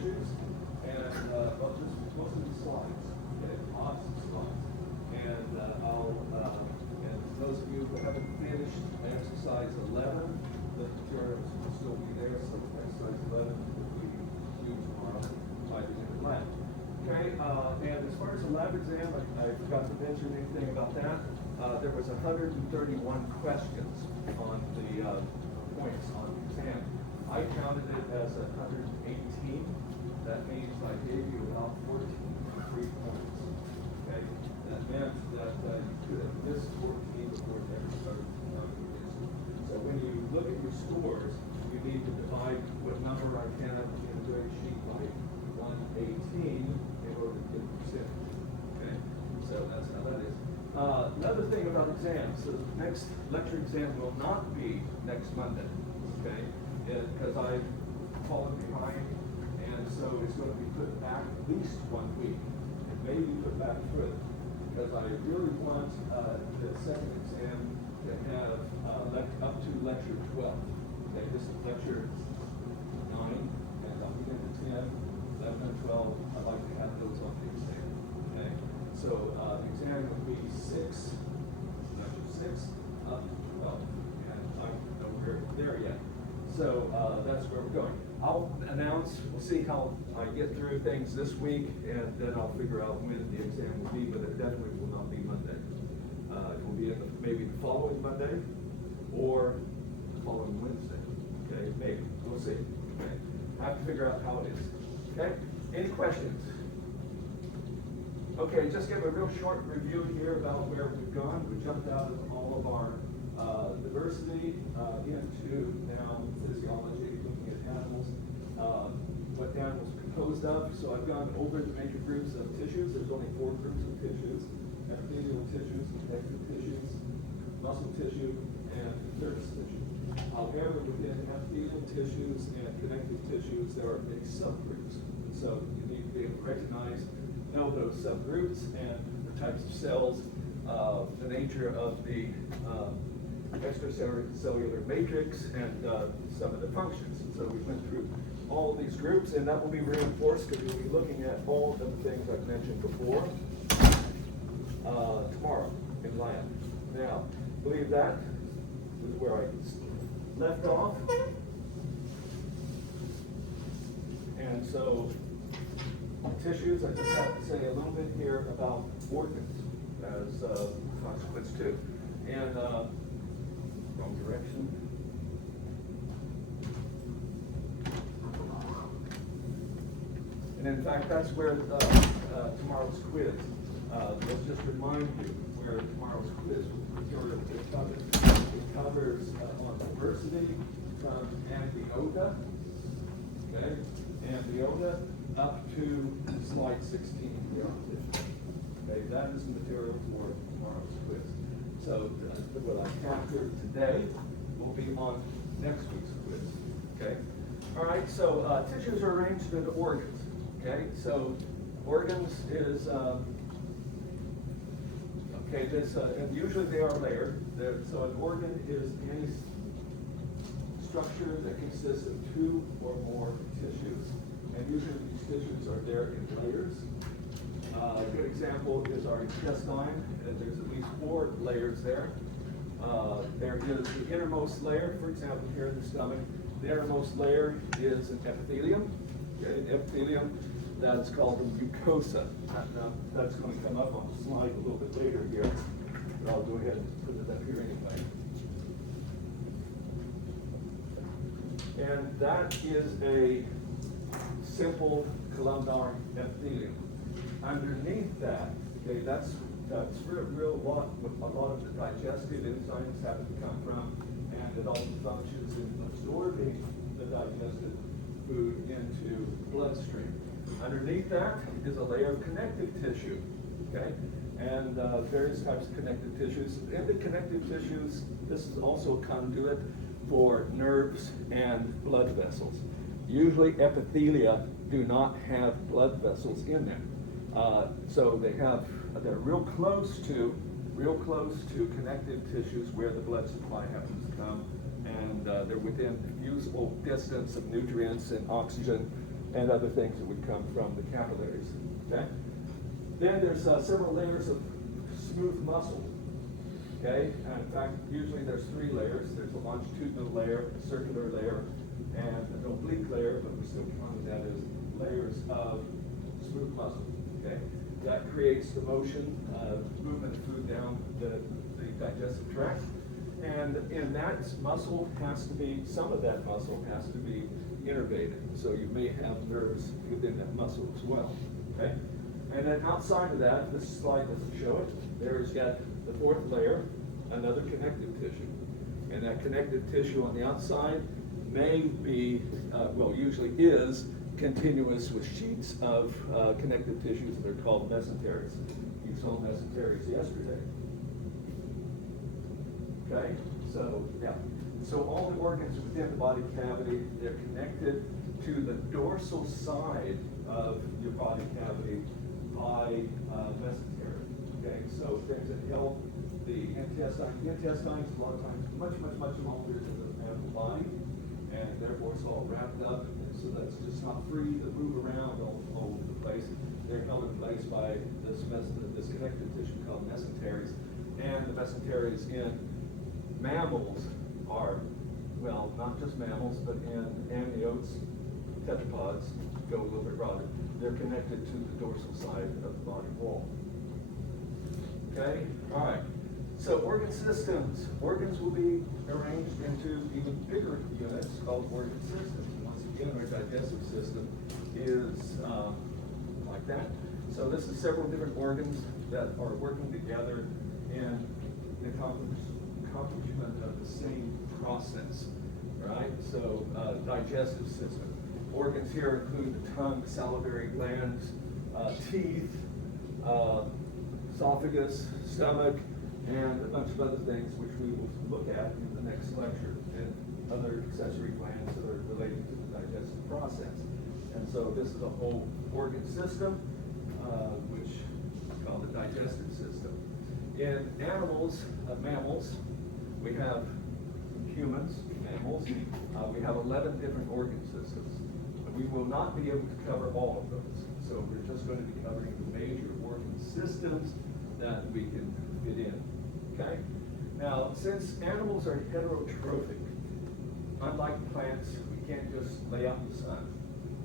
tissues, and well, just most of the slides, okay, lots of slides. And and those of you who haven't finished exercise 11, the materials will still be there, so exercise 11 will be due tomorrow by the end of lab. Okay, and as far as the lab exam, I forgot to mention anything about that. There was 131 questions on the points on the exam. I counted it as 118. That means I gave you about 14 free points. Okay, that meant that you could have missed 14 before you ever started counting this. So when you look at your scores, you need to divide what number I have in a grade sheet by 118 in order to get the percentage. Okay, so that's how that is. Another thing about exams, so the next lecture exam will not be next Monday, okay? Because I've fallen behind, and so it's going to be put back at least 1 week, and maybe put back further, because I really want the second exam to have up to lecture 12. Okay, this is lecture 9, and I'm beginning to 10, 11, and 12. I'd like to have those on the exam. Okay, so the exam will be 6, lecture 6, up to 12, and I don't know we're there yet. So that's where we're going. I'll announce, we'll see how I get through things this week, and then I'll figure out when the exam will be, but it definitely will not be Monday. It will be maybe the following Monday, or the following Wednesday. Okay, maybe, we'll see. Okay, I have to figure out how it is. Okay, any questions? Okay, just give a real short review here about where we've gone. We jumped out of all of our diversity into now physiology, looking at animals, what animals are composed of. So I've gone over the major groups of tissues. There's only 4 groups of tissues: epithelial tissues, connective tissues, muscle tissue, and nervous tissue. However, within epithelial tissues and connective tissues, there are many subgroups. So you need to be able to recognize, know those subgroups and the types of cells, the nature of the extracellular matrix, and some of the functions. And so we went through all of these groups, and that will be reinforced because we'll be looking at all of the things I've mentioned before tomorrow in lab. Now, I believe that is where I left off. And so, tissues, I just have to say a little bit here about organs as a consequence too. And wrong direction. And in fact, that's where tomorrow's quiz. Let's just remind you where tomorrow's quiz material is covered. It covers on diversity from ambiota, okay, ambiota up to slide 16 here. Okay, that is the material for tomorrow's quiz. So what I captured today will be on next week's quiz. Okay. All right. So tissues are arranged into organs. Okay. So organs is okay. This and usually they are layered. So an organ is any structure that consists of 2 or more tissues, and usually these tissues are there in layers. A good example is our intestine, and there's at least 4 layers there. There is the innermost layer, for example, here in the stomach. The innermost layer is an epithelium. Okay, an epithelium, that's called the mucosa. Now, that's going to come up on the slide a little bit later here, but I'll go ahead and put it up here anyway. And that is a simple columnar epithelium. Underneath that, okay, that's real a lot of the digestive enzymes have to come from, and it also functions in absorbing the digested food into bloodstream. Underneath that is a layer of connective tissue, okay, and various types of connective tissues. In the connective tissues, this is also a conduit for nerves and blood vessels. Usually epithelia do not have blood vessels in them. So they're real close to connective tissues where the blood supply happens to come, and they're within diffusible distance of nutrients and oxygen and other things that would come from the capillaries. Okay? Then there's several layers of smooth muscle. Okay? And in fact, usually there's 3 layers. There's a longitudinal layer, a circular layer, and an oblique layer, but we're still counting that as layers of smooth muscle. Okay? That creates the motion, movement of food down the digestive tract. And in that muscle has to be, some of that muscle has to be innervated. So you may have nerves within that muscle as well. Okay? And then outside of that, this slide doesn't show it, there's got the 4th layer, another connective tissue. And that connective tissue on the outside may be, well, usually is, continuous with sheets of connective tissues that are called mesenteries. You saw mesenteries yesterday. Okay, so yeah. So all the organs within the body cavity, they're connected to the dorsal side of your body cavity by mesentery. Okay, so things that help the intestine. The intestine is a lot of times much longer than the animal body, and therefore it's all wrapped up, and so that's just not free to move around all over the place. They're held in place by this connective tissue called mesenteries, and the mesenteries in mammals are, well, not just mammals, but in amniotes, tetrapods, go a little bit broader. They're connected to the dorsal side of the body wall. Okay, all right. So organ systems. Organs will be arranged into even bigger units called organ systems. And once again, our digestive system is like that. So this is several different organs that are working together in the accomplishment of the same process, right? So digestive system. Organs here include the tongue, salivary glands, teeth, esophagus, stomach, and a bunch of other things which we will look at in the next lecture, and other accessory glands that are related to the digestive process. And so this is a whole organ system, which is called the digestive system. In animals, mammals, we have humans, mammals, we have 11 different organ systems. We will not be able to cover all of those. So we're just going to be covering the major organ systems that we can fit in. Okay? Now, since animals are heterotrophic, unlike plants, we can't just lay out in the sun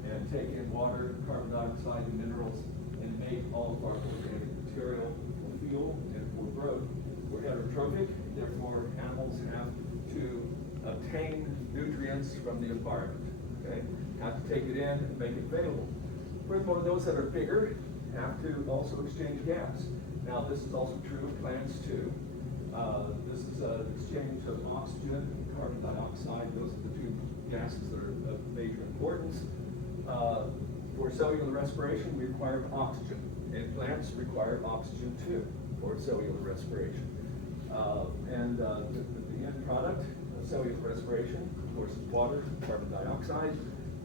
and take in water, carbon dioxide, and minerals and make all of our organic material for fuel and for growth. We're heterotrophic, therefore animals have to obtain nutrients from the environment. Okay? Have to take it in and make it available. Furthermore, those that are bigger have to also exchange gas. Now, this is also true of plants too. This is an exchange of oxygen and carbon dioxide. Those are the 2 gases that are of major importance. For cellular respiration, we require oxygen, and plants require oxygen too for cellular respiration. And the end product of cellular respiration, of course, is water, carbon dioxide.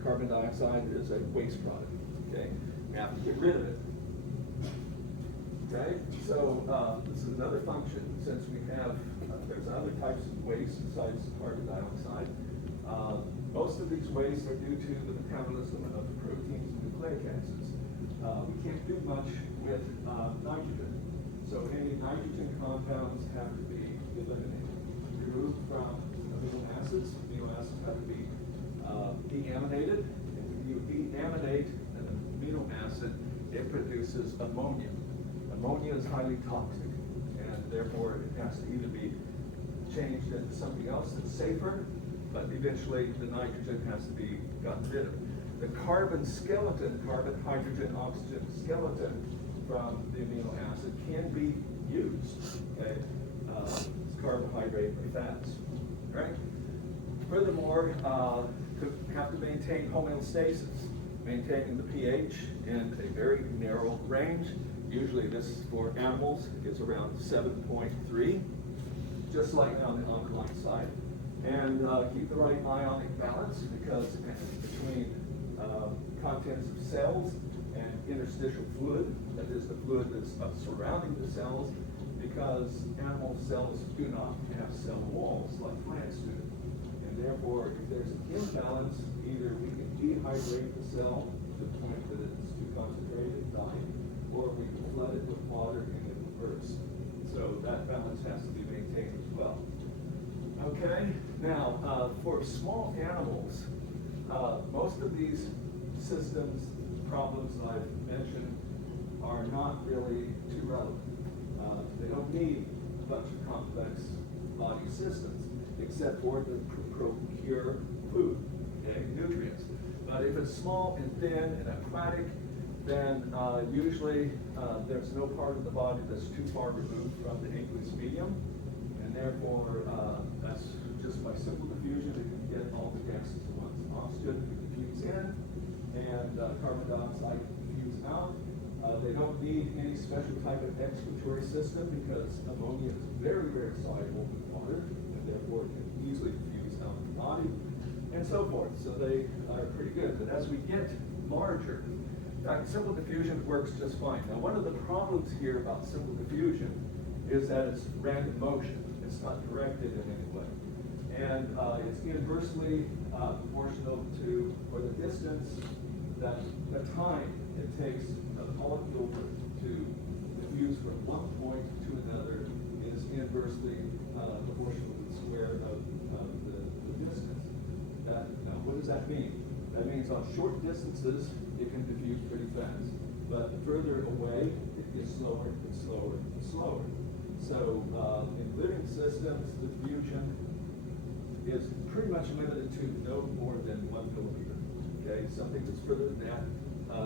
Carbon dioxide is a waste product. Okay, we have to get rid of it. Okay, so this is another function. Since we have, there's other types of waste besides carbon dioxide. Most of these wastes are due to the metabolism of proteins and nucleic acids. We can't do much with nitrogen. So any nitrogen compounds have to be eliminated, removed from amino acids. Amino acids have to be deaminated. And when you deaminate an amino acid, it produces ammonia. Ammonia is highly toxic, and therefore it has to either be changed into something else that's safer, but eventually the nitrogen has to be gotten rid of. The carbon skeleton, carbon, hydrogen, oxygen skeleton from the amino acid can be used. Okay, it's carbohydrate or fats. Right? Furthermore, have to maintain homeostasis, maintaining the pH in a very narrow range. Usually this for animals is around 7.3, just like on the alkaline side. And keep the right ionic balance, because between contents of cells and interstitial fluid, that is the fluid that's surrounding the cells, because animal cells do not have cell walls like plants do. And therefore, if there's an imbalance, either we can dehydrate the cell to the point that it's too concentrated, dying, or we can flood it with water and it bursts. So that balance has to be maintained as well. Okay, now for small animals, most of these systems, problems I've mentioned, are not really too relevant. They don't need a bunch of complex body systems, except for to procure food, okay, nutrients. But if it's small and thin and aquatic, then usually there's no part of the body that's too far removed from the aqueous medium, and therefore that's just by simple diffusion it can get all the gases at once. Oxygen can diffuse in, and carbon dioxide can diffuse out. They don't need any special type of excretory system because ammonia is very, very soluble in water, and therefore it can easily diffuse out of the body, and so forth. So they are pretty good. But as we get larger, in fact, simple diffusion works just fine. Now, one of the problems here about simple diffusion is that it's random motion. It's not directed in any way. And it's inversely proportional to, or the distance, that the time it takes a molecule to diffuse from one point to another is inversely proportional to the square of the distance. Now, what does that mean? That means on short distances, it can diffuse pretty fast. But further away, it gets slower and slower and slower. So in living systems, diffusion is pretty much limited to no more than 1 millimeter. Okay, something that's further than that,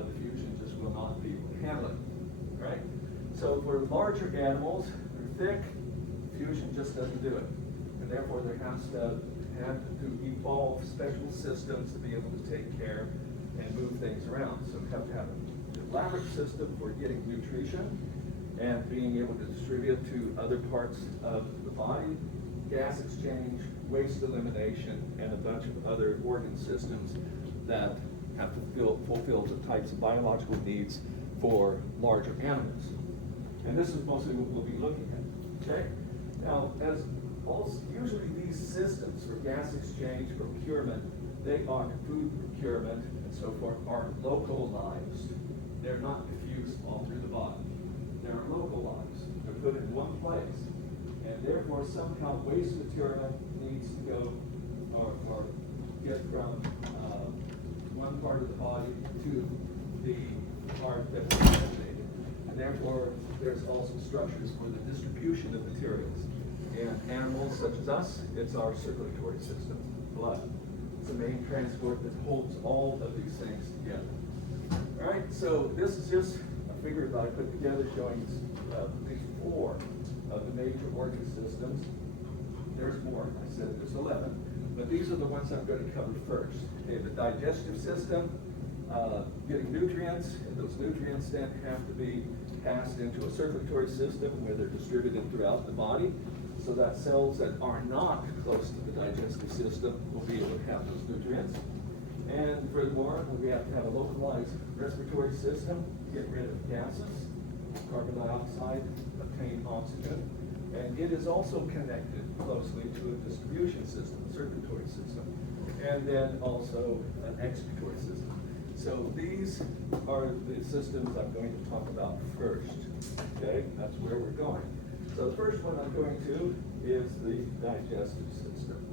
diffusion just will not be able to handle it. Right? So for larger animals, they're thick, diffusion just doesn't do it. And therefore there has to evolve special systems to be able to take care and move things around. So we have to have an elaborate system for getting nutrition and being able to distribute to other parts of the body, gas exchange, waste elimination, and a bunch of other organ systems that have to fulfill the types of biological needs for larger animals. And this is mostly what we'll be looking at. Okay? Now, usually these systems for gas exchange, procurement, they are food procurement and so forth, are localized. They're not diffused all through the body. They're localized. They're put in one place. And therefore, somehow waste material needs to go or get from one part of the body to the part that was eliminated. And therefore, there's also structures for the distribution of materials. And animals such as us, it's our circulatory system, blood. It's the main transport that holds all of these things together. All right, so this is just a figure that I put together showing these 4 of the major organ systems. There's more, I said there's 11, but these are the ones I'm going to cover first. Okay, the digestive system, getting nutrients, and those nutrients then have to be passed into a circulatory system where they're distributed throughout the body, so that cells that are not close to the digestive system will be able to have those nutrients. And furthermore, we have to have a localized respiratory system, get rid of gases, carbon dioxide, obtain oxygen, and it is also connected closely to a distribution system, a circulatory system, and then also an excretory system. So these are the systems I'm going to talk about first. Okay, that's where we're going. So the first one I'm going to is the digestive system.